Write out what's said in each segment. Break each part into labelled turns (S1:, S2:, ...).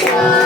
S1: Nature.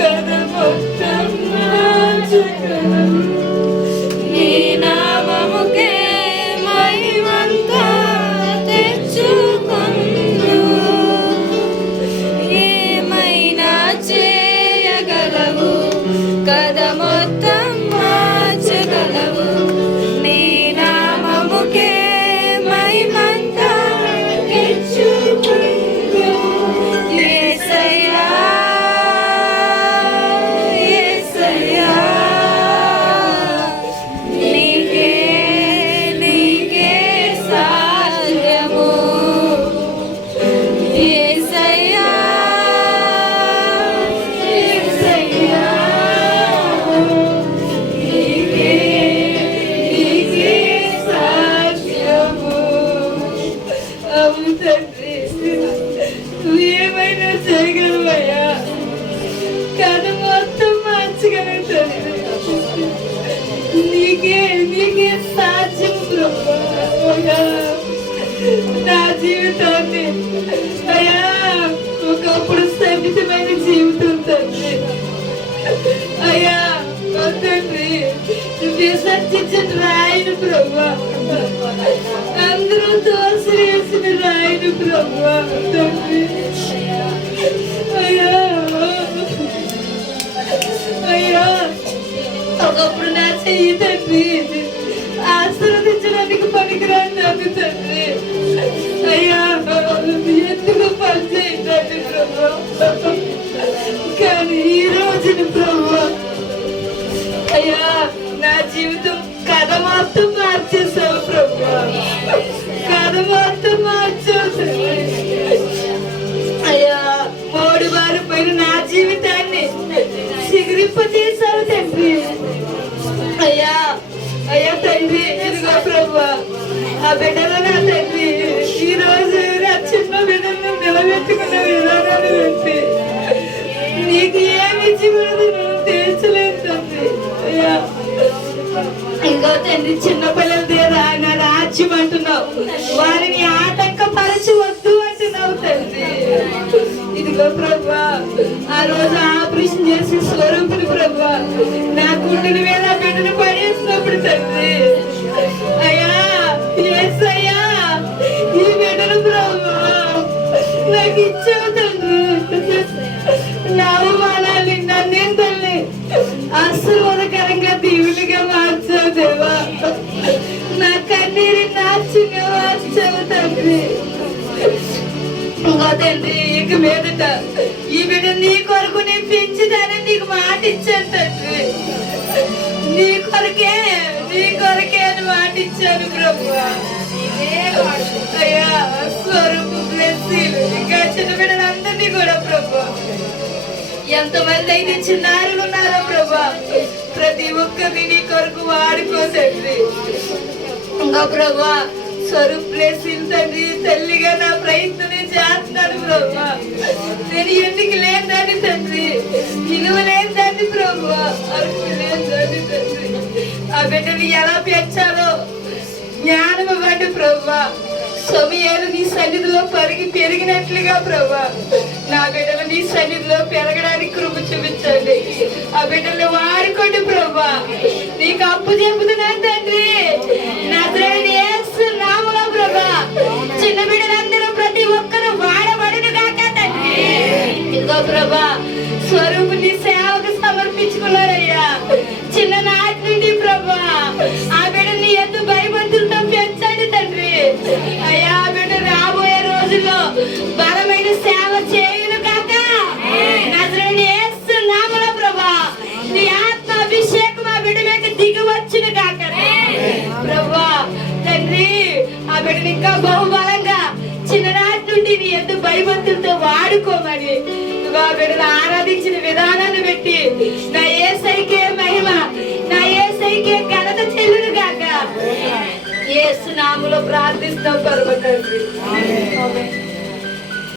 S1: Çıkarım, çıkarım. ти мене дівчинки. А я, а тобі, тобі серці тетра. సిగిరింపజేశావు తండ్రి అయ్యా అయ్యా తండ్రి ఇదిగో ప్రభు ఆ బిడ్డలు నా తండ్రి ఈ రోజు నా చిన్న బిడ్డలను నిలబెట్టుకున్న విధానాన్ని బట్టి నీకు ఏమి ఇచ్చినది నువ్వు తీర్చలేదు తండ్రి అయ్యా ఇంకో తండ్రి చిన్న ఇదిగో ప్రభా. ఆ రోజు ఆపరేషన్ చేసి స్వరూపుని ప్రభా. నా గుండెని మీద బిడ్డను పడేసినప్పుడు తండ్రి. అయ్యా ఎస్ అయ్యా ఈ బిడ్డను ప్రభా నాకు ఇచ్చావు తండ్రి. నా అవమానాన్ని నన్నేం తల్లి ఆశీర్వాదకరంగా దీవునిగా మార్చావు దేవా. నా కన్నీరు నాచుగా మార్చావు తండ్రి ఇంకో తండ్రి ఇక మీదట. ఈ బిడ్డ నీ కొరకు నేను పెంచుతానని నీకు మాట ఇచ్చాను తండ్రి. నీ కొరకే నీ కొరకే అని మాట ఇచ్చాను ప్రభు అయ్యా స్వరూపు బ్లెస్సీలు ఇంకా చిన్న బిడ్డలందరినీ కూడా ప్రభు ఎంతమంది అయితే చిన్నారులు ఉన్నారో ప్రభా ప్రతి ఒక్కరిని నీ కొరకు వాడుకో తండ్రి. ఇంకా ప్రభా స్వరూప్ ప్లేసిల్ తండ్రి తల్లిగా నా ప్రయత్నం చేస్తున్నాను ప్రభా. నేను ఎందుకు లేదని తండ్రి. విలువ లేదని ప్రభు. అరుపు లేదని తండ్రి. ఆ బిడ్డని ఎలా పెంచాలో జ్ఞానం ఇవ్వండి ప్రభా. సమయాలు నీ సన్నిధిలో పరిగి పెరిగినట్లుగా ప్రభా. నా బిడ్డలు నీ సన్నిధిలో పెరగడానికి కృప చూపించండి. ఆ బిడ్డలు వాడుకోండి ప్రభా. నీకు అప్పు చెబుతున్నాను తండ్రి. ప్రభా. స్వరూపు నీ సేవకు సమర్పించుకున్నారయ్యా. చిన్ననాటి నుండి ప్రభా. ఆ బిడ్డని ఎద్దు భయభక్తులతో పెంచండి తండ్రి. అయ్యా ఆ బిడ్డ రాబోయే రోజుల్లో బలమైన సేవ చేయను కాక నజరని యేసు నామములో ప్రభా నీ ఆత్మ అభిషేకం ఆ బిడ్డ మీద దిగి వచ్చును కాక ప్రభా తండ్రి ఆ బిడ్డని ఇంకా బహుబలంగా చిన్ననాటి నుండి నీ ఎద్దు భయభక్తులతో వాడుకోమని బిడ్డను ఆరాధించిన విధానాన్ని బట్టి నా ఏ సైకే మహిమ నా ఏ సైకే ఘనత చెల్లును గాక. ఏసు నాములో ప్రార్థిస్తాం పరమ తండ్రి.